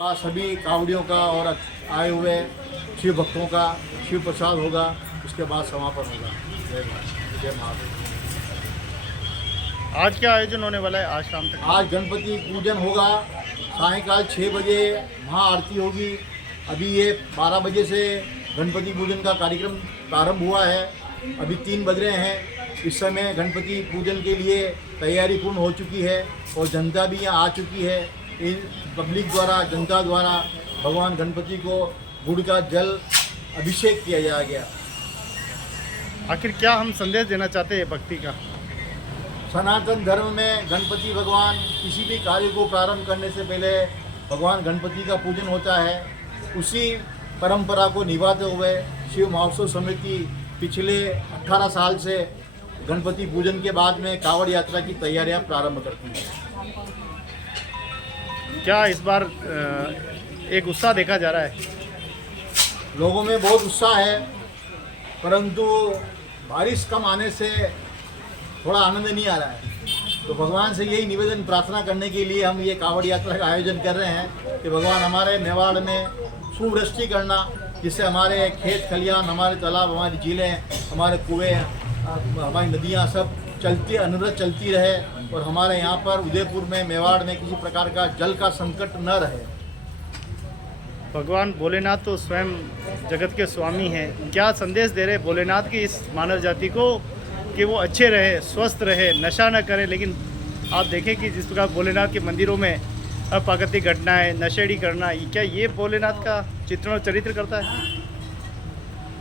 सभी कावड़ियों का और आए हुए शिव भक्तों का शिव प्रसाद होगा। उसके बाद समापन होगा। जय महादेव। आज क्या आयोजन होने वाला है? आज शाम तक आज गणपति पूजन होगा। सायंकाल 6 बजे महाआरती होगी। अभी ये 12 बजे से गणपति पूजन का कार्यक्रम प्रारंभ हुआ है। अभी 3 बज रहे हैं। इस समय गणपति पूजन के लिए तैयारी पूर्ण हो चुकी है और जनता भी यहाँ आ चुकी है। इन पब्लिक द्वारा, जनता द्वारा भगवान गणपति को गुड़ का जल अभिषेक किया जाया गया। आखिर क्या हम संदेश देना चाहते हैं भक्ति का? सनातन धर्म में गणपति भगवान किसी भी कार्य को प्रारंभ करने से पहले भगवान गणपति का पूजन होता है। उसी परंपरा को निभाते हुए शिव महोत्सव समिति पिछले 18 साल से गणपति पूजन के बाद में कावड़ यात्रा की तैयारियां प्रारंभ करती है। क्या इस बार एक उत्साह देखा जा रहा है? लोगों में बहुत उत्साह है, परंतु बारिश कम आने से थोड़ा आनंद नहीं आ रहा है। तो भगवान से यही निवेदन प्रार्थना करने के लिए हम ये कावड़ यात्रा का आयोजन कर रहे हैं कि भगवान हमारे मेवाड़ में सुवृष्टि करना, जिससे हमारे खेत खलियान, हमारे तालाब, हमारी झीलें, हमारे कुएँ, हमारी नदियाँ सब अनवरत चलती रहे और हमारे यहाँ पर उदयपुर में, मेवाड़ में किसी प्रकार का जल का संकट न रहे। भगवान भोलेनाथ तो स्वयं जगत के स्वामी हैं। क्या संदेश दे रहे भोलेनाथ की इस मानव जाति को कि वो अच्छे रहे, स्वस्थ रहे, नशा न करे? लेकिन आप देखें कि जिस प्रकार भोलेनाथ के मंदिरों में अप्राकृतिक घटनाएं, नशेड़ी करना, क्या ये भोलेनाथ का चित्रण और चरित्र करता है?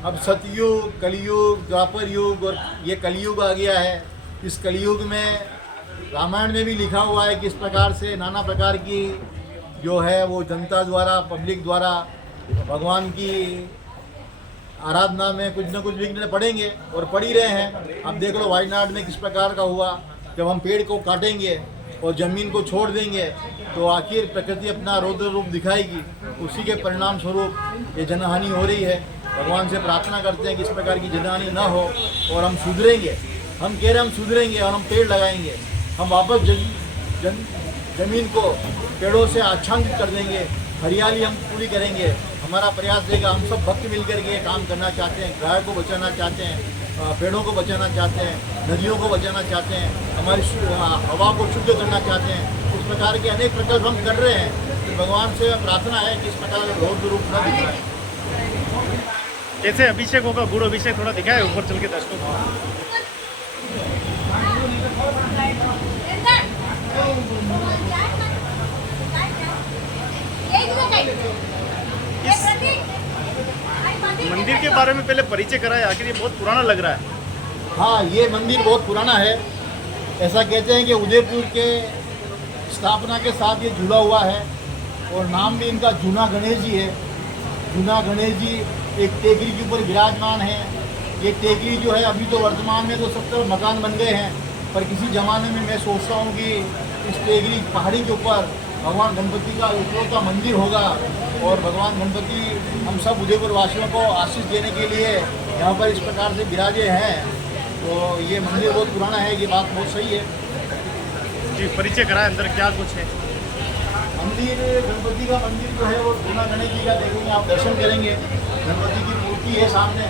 अब सतयुग, कलयुग, द्वापर युग और ये कलयुग आ गया है। इस कलयुग में रामायण में भी लिखा हुआ है कि इस प्रकार से नाना प्रकार की जो है वो जनता द्वारा, पब्लिक द्वारा भगवान की आराधना में कुछ न कुछ विघ्न पड़ेंगे और पड़ ही रहे हैं। अब देख लो वायनाड में किस प्रकार का हुआ। जब हम पेड़ को काटेंगे और ज़मीन को छोड़ देंगे तो आखिर प्रकृति अपना रौद्र रूप दिखाएगी। उसी के परिणाम स्वरूप ये जनहानि हो रही है। भगवान से प्रार्थना करते हैं कि इस प्रकार की जनहानि न हो और हम सुधरेंगे। हम कह रहे हैं हम सुधरेंगे और हम पेड़ लगाएंगे। हम वापस जमीन को पेड़ों से आच्छादित कर देंगे। हरियाली हम पूरी करेंगे। हमारा प्रयास रहेगा। हम सब भक्त मिलकर के काम करना चाहते हैं। गाय को बचाना चाहते हैं, पेड़ों को बचाना चाहते हैं, नदियों को बचाना चाहते हैं, हमारी हवा को शुद्ध करना चाहते हैं। इस प्रकार के अनेक प्रकल्प हम कर रहे हैं। तो भगवान से प्रार्थना है कि इस प्रकार का रौद्र रूप न दिखाए। कैसे अभिषेक होगा? गुड़ अभिषेक थोड़ा दिखाए ऊपर चल के दर्शकों को। मंदिर के बारे में पहले परिचय कराए। आखिर ये बहुत पुराना लग रहा है। हाँ, ये मंदिर बहुत पुराना है। ऐसा कहते हैं कि उदयपुर के स्थापना के साथ ये जुड़ा हुआ है और नाम भी इनका जूना गणेश जी है। जूना गणेश जी एक टेकरी के ऊपर विराजमान है। ये टेकरी जो है अभी तो वर्तमान में तो 70 मकान बन गए हैं, पर किसी ज़माने में मैं सोचता हूँ कि इस टेकरी पहाड़ी के ऊपर भगवान गणपति का इकलौता मंदिर होगा और भगवान गणपति हम सब उदयपुर वासियों को आशीष देने के लिए यहाँ पर इस प्रकार से विराजे हैं। तो ये मंदिर बहुत पुराना है, ये बात बहुत सही है जी। परिचय कराए अंदर क्या कुछ है? मंदिर, गणपति का मंदिर जो है वो जूना गणेश जी का देखेंगे आप, दर्शन करेंगे। गणपति की मूर्ति है सामने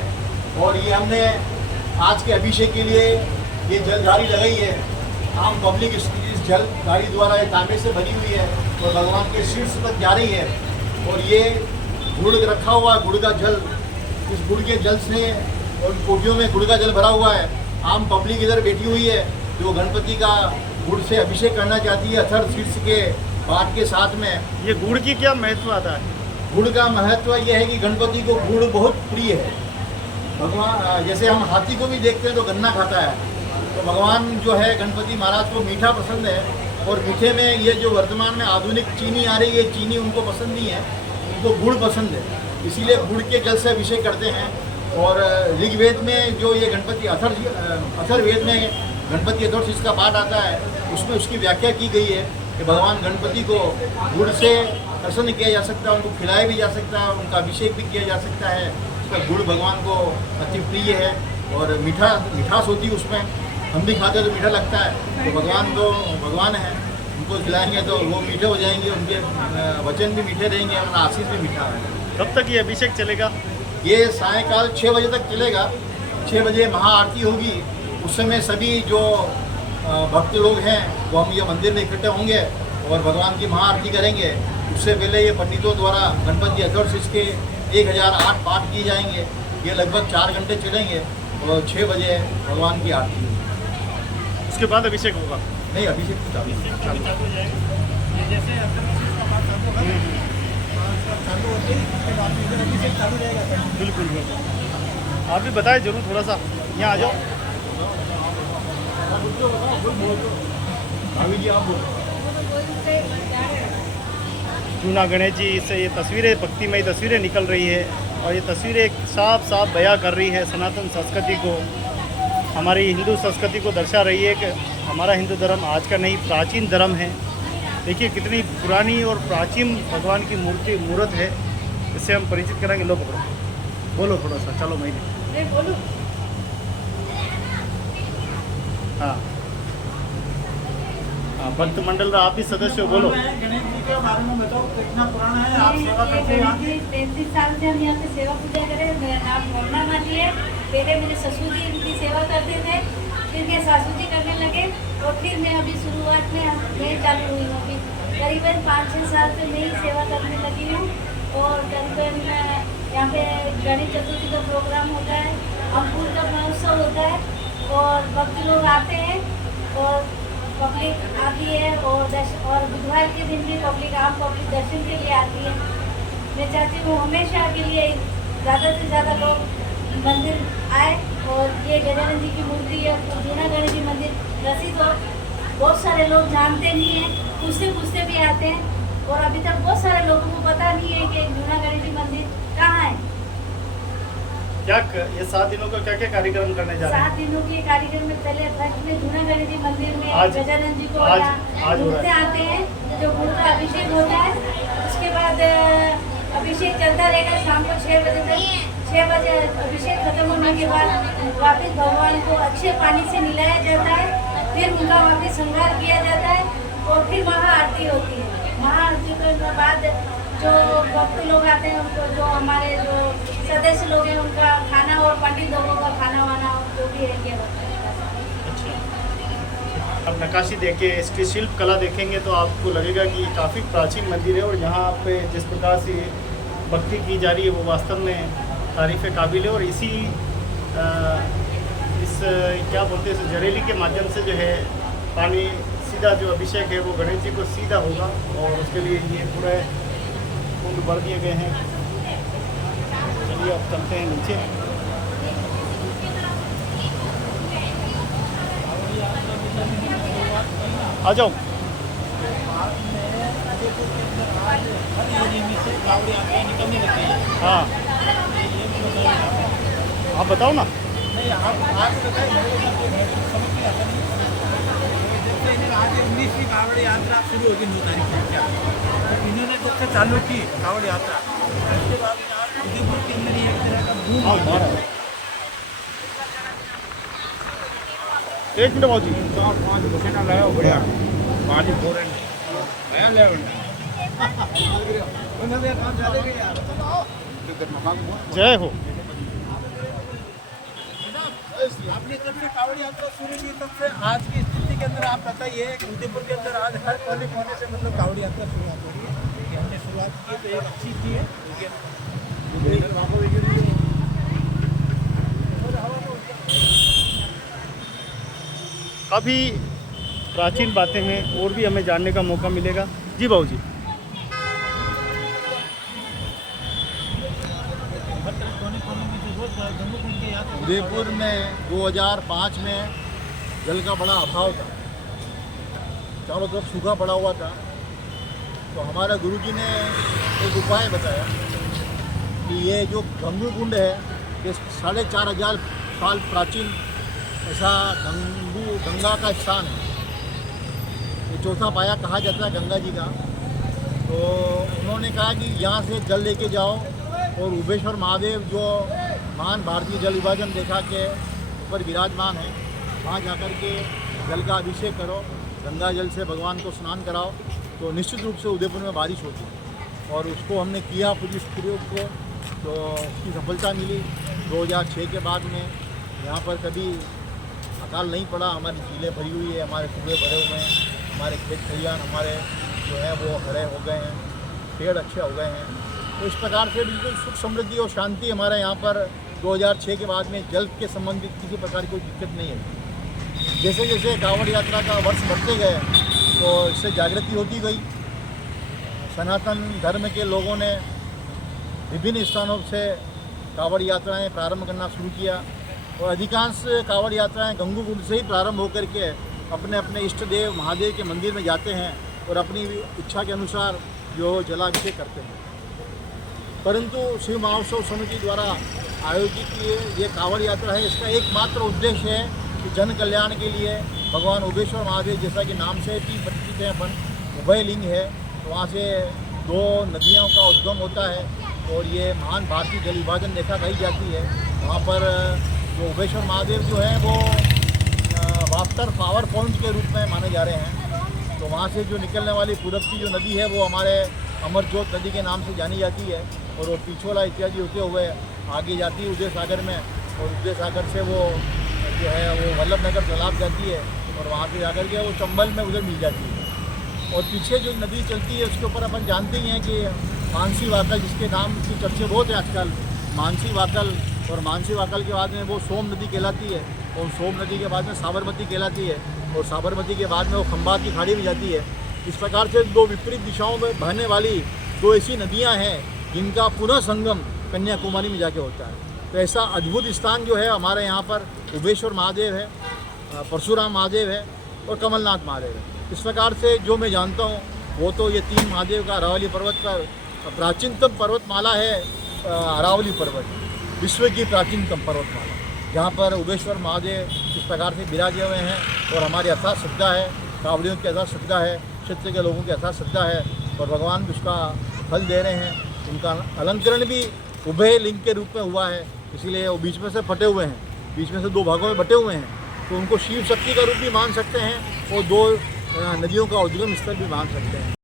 और ये हमने आज के अभिषेक के लिए ये जलधारी लगाई है। आम पब्लिक इस जलधारी द्वारा ये तांबे से बनी हुई है और भगवान के शीर्ष तक जा रही है। और ये गुड़ रखा हुआ है, गुड़ का जल। इस गुड़ के जल से और कोटियों में गुड़ का जल भरा हुआ है। आम पब्लिक इधर बैठी हुई है जो गणपति का गुड़ से अभिषेक करना चाहती है, अथर्व शीर्ष के पाठ के साथ में। ये गुड़ की क्या महत्व आता है? गुड़ का महत्व यह है कि गणपति को गुड़ बहुत प्रिय है। भगवान, जैसे हम हाथी को भी देखते हैं तो गन्ना खाता है, तो भगवान जो है गणपति महाराज को मीठा पसंद है। और मीठे में ये जो वर्तमान में आधुनिक चीनी आ रही है, चीनी उनको पसंद नहीं है, उनको गुड़ पसंद है। इसीलिए गुड़ के जल से अभिषेक करते हैं। और ऋग्वेद में जो ये गणपति अथर्ववेद में गणपति अथर्वशीर्ष का पाठ आता है, उसमें उसकी व्याख्या की गई है कि भगवान गणपति को गुड़ से प्रसन्न किया जा सकता है, उनको खिलाया भी जा सकता है, उनका अभिषेक भी किया जा सकता है। उसका गुड़ भगवान को अति प्रिय है और मिठास होती है उसमें। हम भी खाते तो मीठा लगता है। तो भगवान तो भगवान है, उनको खिलाएंगे तो वो मीठे हो जाएंगे, उनके वचन भी मीठे रहेंगे, उनका आशीष भी मीठा है। कब तक ये अभिषेक चलेगा? ये सायंकाल 6 बजे तक चलेगा। 6 बजे महाआरती होगी। उस समय सभी जो भक्त लोग हैं वो हम ये मंदिर में इकट्ठे होंगे और भगवान की महाआरती करेंगे। उससे पहले ये पंडितों द्वारा गणपति अथर्वशीष के 1008 पाठ किए जाएंगे। ये लगभग 4 घंटे चलेंगे और 6 बजे भगवान की आरती होगी। उसके बाद अभिषेक होगा? नहीं, अभिषेक तो चालू है। बिल्कुल बिल्कुल। आप भी बताएं जरूर, थोड़ा सा यहाँ आ जाओ। भाभी जी आप बोलो। जूना गणेश जी से ये तस्वीरें, भक्तिमय तस्वीरें निकल रही है और ये तस्वीरें साफ साफ बयां कर रही है सनातन संस्कृति को, हमारी हिंदू संस्कृति को दर्शा रही है कि हमारा हिंदू धर्म आज का नहीं, प्राचीन धर्म है। देखिए कितनी पुरानी और प्राचीन भगवान की मूर्त है। इससे हम परिचित कराएंगे। लो पकड़ो, बोलो थोड़ा सा, चलो मैं बोलूं। हाँ भक्त मंडल का आप भी सदस्य हो, बोलो। गणेश जी के बारे में बताओ, कितना पुराना है, आप सेवा करते हैं यहाँ की? 33 साल से हम यहाँ पे सेवा पूजा करें। मेरा नाम मोहना माली है। पहले मेरे ससुर जी इनकी सेवा करते थे, फिर मेरे सासू जी करने लगे और फिर मैं अभी शुरुआत में मैं चालू हुई हूँ। अभी करीबन 5-6 साल से मैं ही सेवा करने लगी हूँ। और करीबन यहाँ पे गणेश चतुर्थी का प्रोग्राम होता है, अंकुर का महोत्सव होता है और भक्त लोग आते हैं और पब्लिक आती है और बुधवार के दिन भी आम पब्लिक दर्शन के लिए आती है। मैं चाहती हूँ हमेशा के लिए ज़्यादा से ज़्यादा लोग मंदिर आए और ये गजानन जी की मूर्ति है, जूना गणेश जी मंदिर प्रसिद्ध हो। बहुत सारे लोग जानते नहीं हैं, पूछते भी आते हैं और अभी तक बहुत सारे लोगों को पता नहीं है कि जूना गणेश जी मंदिर कहाँ है। क्या ये 7 दिनों का क्या क्या कार्यक्रम करने जा रहे हैं? 7 दिनों के कार्यक्रम में पहले फर्स्ट में जूना गणेश जी मंदिर में आज- गजानन जी को आज हो रहा मूर्तें है। आते हैं, जो गुड़ का अभिषेक होता है। उसके बाद अभिषेक चलता रहेगा शाम को 6 बजे तक। 6 बजे अभिषेक खत्म होने के बाद वापस भगवान को अच्छे पानी से नहलाया जाता है, फिर उनका वापस श्रृंगार किया जाता है और फिर महाआरती होती है। महाआरती के बाद जो भक्त लोग आते हैं उनको, जो हमारे जो सदस्य लोग हैं उनका खाना और पंडित लोगों का खाना वाना जो भी है किया जाता है। आप नक्काशी देखें, इसकी शिल्प कला देखेंगे तो आपको लगेगा कि ये काफ़ी प्राचीन मंदिर है और यहाँ पे जिस प्रकार से भक्ति की जा रही है वो वास्तव में तारीफ़ काबिल है। और इसी इस क्या बोलते हैं, इस जरेली के माध्यम से जो है पानी सीधा जो अभिषेक है वो गणेश जी को सीधा होगा और उसके लिए ये पूरे कुंड भर दिए गए हैं। चलिए अब चलते हैं नीचे। आ जाओ। हाँ आप बताओ ना। नहीं, आप बताइए। आज 19वीं कावड़ यात्रा शुरू होगी 9 तारीख से। क्या इन्होंने जब से चालू की कावड़ यात्रा, उसके बाद यहाँ उदयपुर के अंदर एक तरह का बूम हाँ हो गया। 1 मिनट भाजी। 4-5 घुसेना लगाओ, बढ़िया पानी बोरे नया लेवल। जय हो। आपने जब से कावड़ यात्रा शुरू की तब से आज की स्थिति के अंदर आप बताइए कि उदयपुर के अंदर आज हर कोने कोने से मतलब कावड़ यात्रा शुरुआत हो रही है कि हमने शुरुआत की तो एक अच्छी चीज़ है। काफ़ी प्राचीन बातें हैं और भी हमें जानने का मौका मिलेगा। जी बाबू जी। उदयपुर में 2005 में जल का बड़ा अभाव था, चारों तरफ सूखा पड़ा हुआ था। तो हमारा गुरुजी ने एक उपाय बताया कि ये जो गंगू कुंड है ये 4500 साल प्राचीन ऐसा गंगा का स्थान है। ये चौथा पाया कहा जाता है गंगा जी का। तो उन्होंने कहा कि यहाँ से जल लेके जाओ और उभेश्वर महादेव जो महान भारतीय जल विभाजन रेखा के ऊपर विराजमान है, वहाँ जाकर के जल का अभिषेक करो गंगा जल से भगवान को स्नान कराओ तो निश्चित रूप से उदयपुर में बारिश होती है। और उसको हमने किया पूरी इस प्रयोग को, तो उसकी सफलता मिली। 2006 के बाद में यहाँ पर कभी अकाल नहीं पड़ा। हमारी झीलें भरी हुई है, हमारे कुएँ भरे हुए हैं, हमारे खेत खलियान हमारे जो है वो हरे हो गए हैं, पेड़ अच्छे हो गए हैं। तो इस प्रकार से बिल्कुल सुख समृद्धि और शांति हमारे यहाँ पर 2006 के बाद में जल के संबंधित किसी प्रकार की कोई दिक्कत नहीं है। जैसे जैसे कांवड़ यात्रा का वर्ष बढ़ते गए तो इससे जागृति होती गई। सनातन धर्म के लोगों ने विभिन्न स्थानों से कांवड़ यात्राएं प्रारंभ करना शुरू किया और अधिकांश कांवड़ यात्राएं गंगोकुंड से ही प्रारंभ होकर के अपने अपने इष्ट देव महादेव के मंदिर में जाते हैं और अपनी इच्छा के अनुसार जो जलाभिषेक करते हैं। परंतु शिव महोत्सव समिति द्वारा आयोजित ये कांवड़ यात्रा है, इसका एकमात्र उद्देश्य है कि जन कल्याण के लिए भगवान ओबेश्वर महादेव, जैसा कि नाम से भी परिचित है अपन, उभय लिंग है, तो वहाँ से 2 नदियों का उद्गम होता है और ये महान भारतीय जल विभाजन रेखा कही जाती है। वहाँ पर जो ओबेश्वर महादेव जो है वो वाफ्टर पावर पॉइंट के रूप में माने जा रहे हैं। तो वहाँ से जो निकलने वाली पूरब की जो नदी है वो हमारे अमरजोत नदी के नाम से जानी जाती है और वो पिछोला इत्यादि होते हुए आगे जाती है उदय सागर में, और उदय सागर से वो जो है वो वल्लभनगर तालाब जाती है और वहाँ से जाकर के वो चंबल में उधर मिल जाती है। और पीछे जो नदी चलती है उसके ऊपर अपन जानते ही हैं कि मानसी वाकल, जिसके नाम की चर्चे बहुत है आजकल, मानसी वाकल, और मानसी वाकल के बाद में वो सोम नदी कहलाती है और सोम नदी के बाद में साबरमती कहलाती है और साबरमती के बाद में वो खंबात की खाड़ी में जाती है। इस प्रकार से 2 विपरीत दिशाओं में बहने वाली 2 ऐसी नदियाँ हैं जिनका पुनः संगम कन्याकुमारी में जाके होता है। तो ऐसा अद्भुत स्थान जो है हमारे यहाँ पर ओबेश्वर महादेव है, परशुराम महादेव है और कमलनाथ महादेव है। इस प्रकार से जो मैं जानता हूँ वो तो ये 3 महादेव का अरावली पर्वत पर प्राचीनतम पर्वतमाला है। अरावली पर्वत विश्व की प्राचीनतम पर्वतमाला, जहाँ पर ओबेश्वर महादेव इस प्रकार से विराजे हुए हैं और हमारी अर्थात श्रद्धा है, कांवड़ियों की अर्थात श्रद्धा है, क्षेत्र के लोगों की अर्थात श्रद्धा है और भगवान उसका फल दे रहे हैं। उनका अलंकरण भी उभय लिंग के रूप में हुआ है, इसीलिए वो बीच में से फटे हुए हैं, बीच में से 2 भागों में बटे हुए हैं। तो उनको शिव शक्ति का रूप भी मान सकते हैं और 2 नदियों का उद्गम स्थल भी मान सकते हैं।